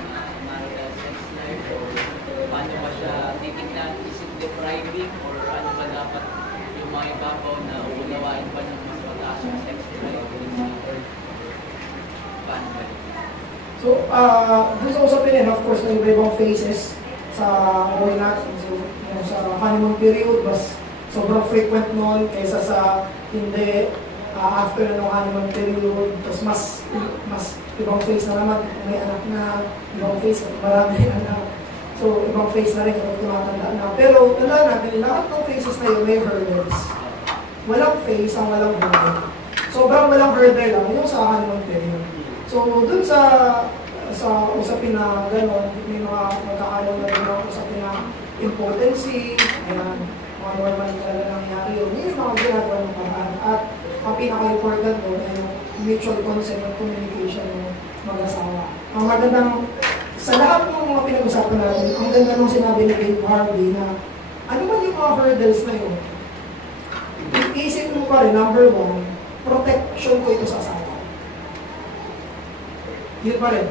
marital sex life, or paano ba siya titignan? Is it depriving, or ano ba dapat yung mga ibabaw na uulawain pa ng mas mataas yung sex drive, or paano ba yun? So, dun sa usapin of course, may iba-ibang phases sa buhay natin. So, sa honeymoon period, mas sobrang frequent noon kaysa sa hindi after ng honeymoon period. Tapos mas ibang phase na naman kung may anak na, ibang phase kung marami anak. So, ibang phase na rin kung tumatanda na. Pero, tandaan natin, lahat ng phases na yun may hurdles. Walang phase ang walang hurdle. Sobrang walang hurdle lang yung sa honeymoon period. So, dun sa usapin na gano'n, may mga magkakaroon na rin ng usapin na impotency, ayan, mga normal talaga nangyari yun. Yun yung mga ginagawa ng paraan. At ang pinaka-important mo ay yung mutual consent ng communication ng mag-asawa. Ang magandang, sa lahat ng mga pinag-usapan natin, ang ganda nung sinabi ni Dave Harvey na ano man yung mga hurdles na yun, isip mo pa rin, number one, protection ko ito sa asawa. Yun pa rin.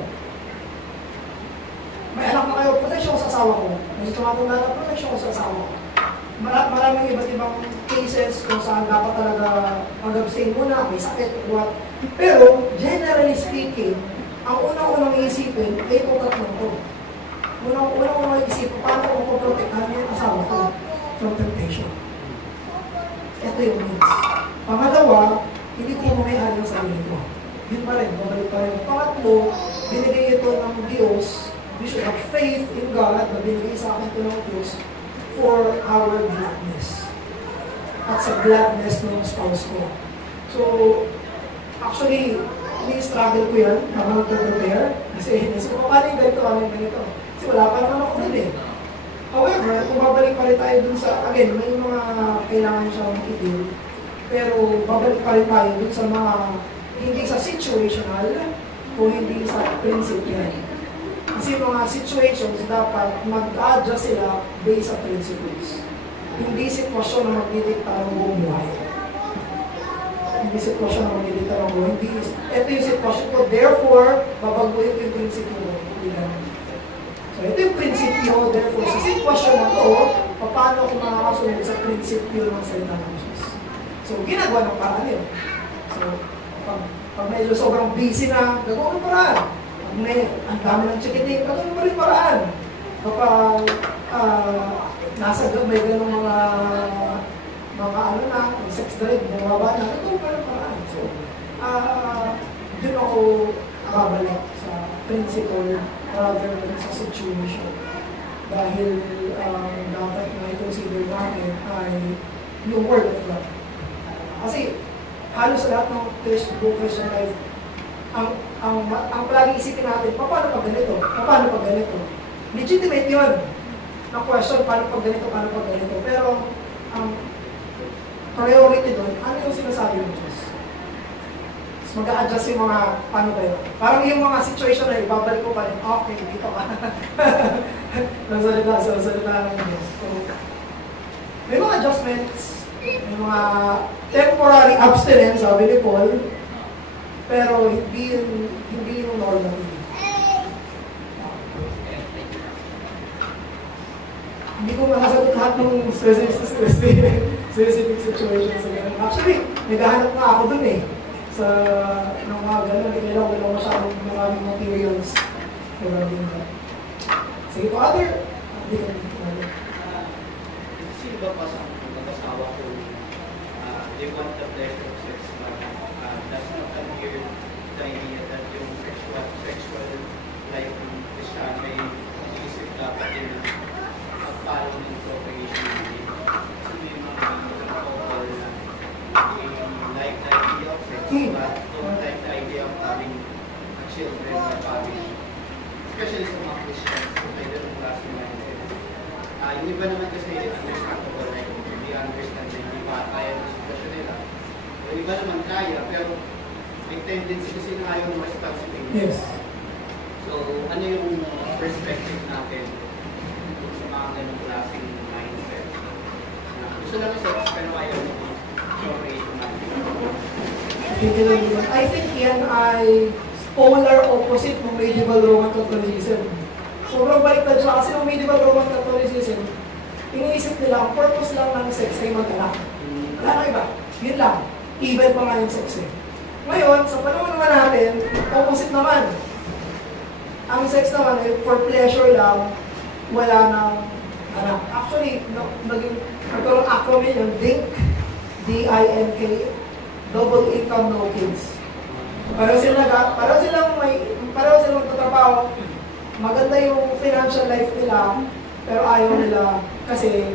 May anak na kayo, protection ko sa asawa ko. Kasi tumatanda na, protection ko sa asawa ko. Maraming iba't ibang cases kung saan dapat talaga mag-abstain muna, may sakit, what. Pero, generally speaking, ang unang-unang isipin ay ito tatlong to. Unang-unang isipin, paano ko maprotektahan yung asawa ko from temptation. Ito yung needs. Pangalawa, hindi ko mamayari ng sarili ko. Yun pa rin, babalik pa rin. Pangatlo, binigay ito ng Diyos. We should have faith in God na binigay sa akin ito ng Diyos for our gladness. At sa gladness ng spouse ko. So, actually, struggle ko yan habang nag-prepare. Kasi inisip ko, paano yung ganito? Kasi wala pa naman ako dun eh. However, kung babalik pa rin tayo dun sa, again, may mga kailangan siyang i-deal. Pero babalik pa rin tayo dun sa mga hindi sa situational o hindi sa principle. Kasi mga situations dapat mag-adjust sila based sa principles. Hindi sitwasyon na magdidikta ng buong buhay. Hindi sitwasyon na magdidikta ng buhay. Ito yung sitwasyon ko, therefore, babaguhin ko yung prinsipyo. So ito yung prinsipyo, therefore, sa sitwasyon na to, paano ako makakasunod sa prinsipyo ng salita ng Diyos. So, ginagawa ng paraan yun. So, pag medyo sobrang busy na, gagawa ng paraan. Pag may ang dami ng chikiting, gagawa pa rin paraan. Kapag nasa may ganong mga ano na, sex drive, bumaba na, gagawa pa rin paraan. So, dun ako babalik sa principle rather than sa situation. Dahil dapat na i-consider natin ay yung word of God. Kasi halos lahat ng Christian life, ang palagi isipin natin, paano pag ganito? Paano pag ganito? Legitimate yun. Na question, paano pag ganito? Pero ang priority doon, ano yung sinasabi ng Diyos? So, mag-a-adjust yung mga, paano ba yun? Parang yung mga situation na ibabalik ko pa rin, okay, dito ka. Nagsalita ng Diyos. So, may mga adjustments, may mga temporary abstinence, sabi ni Paul, pero hindi yung normal. Hindi ko makasagot lahat ng specific situations. Actually, naghahanap nga ako dun eh. Sa ng mga gano'n, kailangan masyadong maraming materials. Sige po, other? Sino ba pa sa mag-asawa ko, they want the pleasure of sex, but does not adhere the idea that yung sexual life ng Christian ay isip dapat din mag-follow ng procreation natin. Sino yung mga couple na like the idea of sex, but don't like the idea of having children or family. Especially sa mga Christians, so may ganun klase ng mindset. Yung iba naman kasi understand iba naman kaya, pero may tendency kasi na ayaw ng responsibility. Yes. So, ano yung perspective natin sa mga ganong klaseng mindset? Na gusto lang sex, pero ayaw mo mag-create I think yan ay polar opposite ng medieval Roman Catholicism. Sobrang baliktad siya kasi ng medieval Roman Catholicism, iniisip nila, ang purpose lang ng sex ay mag-anak. Wala na iba. Yun lang. Even pa nga yung sex eh. Ngayon, sa panahon naman natin, opposite naman. Ang sex naman ay for pleasure lang, wala nang anak. Actually, nagkaroon acronym yung DINK, D-I-N-K, double income, no kids. Para silang tatrabaho, maganda yung financial life nila, pero ayaw nila kasi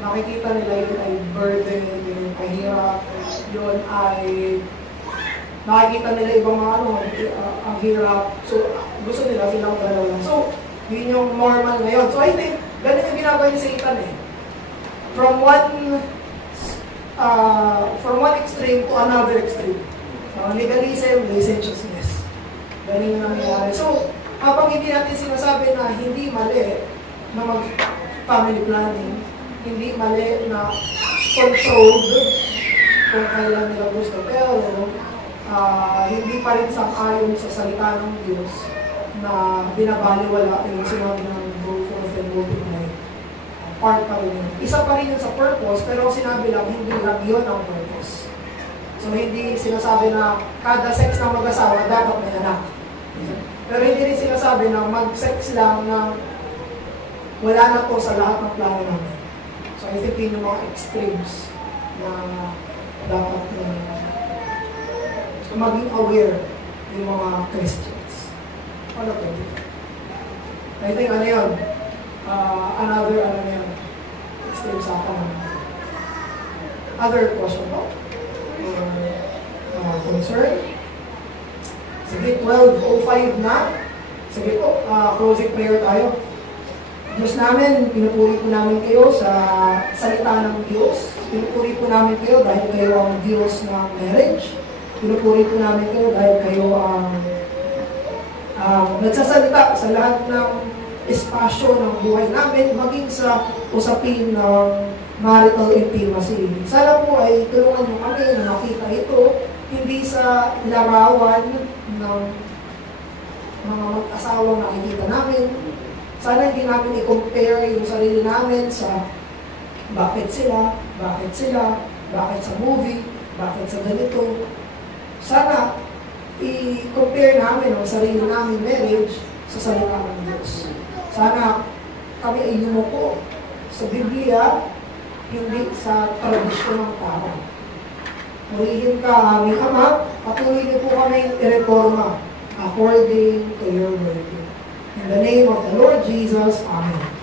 nakikita nila yun ay burden, yun ay hirap, yun ay nakikita nila ibang mga ang hirap. So, gusto nila silang dalawa lang. So, yun yung normal ngayon. So, I think, ganun yung ginagawa ni Satan eh. From one extreme to another extreme. Legalism, licentiousness. Ganun yung nangyayari. So, habang hindi natin sinasabi na hindi mali na mag-family planning, hindi mali na controlled kung kailan nila gusto. Pero, hindi pa rin sang-ayon sa salita ng Diyos na binabaliwala yung sinabi ng go forth and multiply. Part pa rin yun. Isa pa rin yun sa purpose, pero sinabi lang, hindi lang yun ang purpose. So, hindi sinasabi na kada sex na mag-asawa, dapat may anak. Pero hindi rin sinasabi na mag-sex lang na wala na to sa lahat ng plano namin. So, I think yun yung mga extremes na dapat maging aware yung mga Christians. Ano to? I think ano yun? Another extreme sa akin. Other question po? Concern? Sige, 12:05 na. Sige po, closing prayer tayo. Diyos namin, pinupuri po namin kayo sa salita ng Diyos. Pinupuri po namin kayo dahil kayo ang Diyos ng marriage. Pinupuri po namin kayo dahil kayo ang nagsasalita sa lahat ng espasyo ng buhay namin, maging sa usapin ng marital intimacy. Sana po ay tulungan mo kami na makita ito, hindi sa larawan ng mga mag-asawang nakikita namin. Sana hindi namin i-compare yung sarili namin sa bakit sila, bakit sa movie, bakit sa ganito. Sana i-compare namin ang sarili namin marriage sa salita ng Diyos. Sana kami ay yumuko sa Biblia, hindi sa tradisyon ng tao. Purihin ka aming Ama, patuloy niyo po kami i-reforma according to your word. In the name of the Lord Jesus, Amen.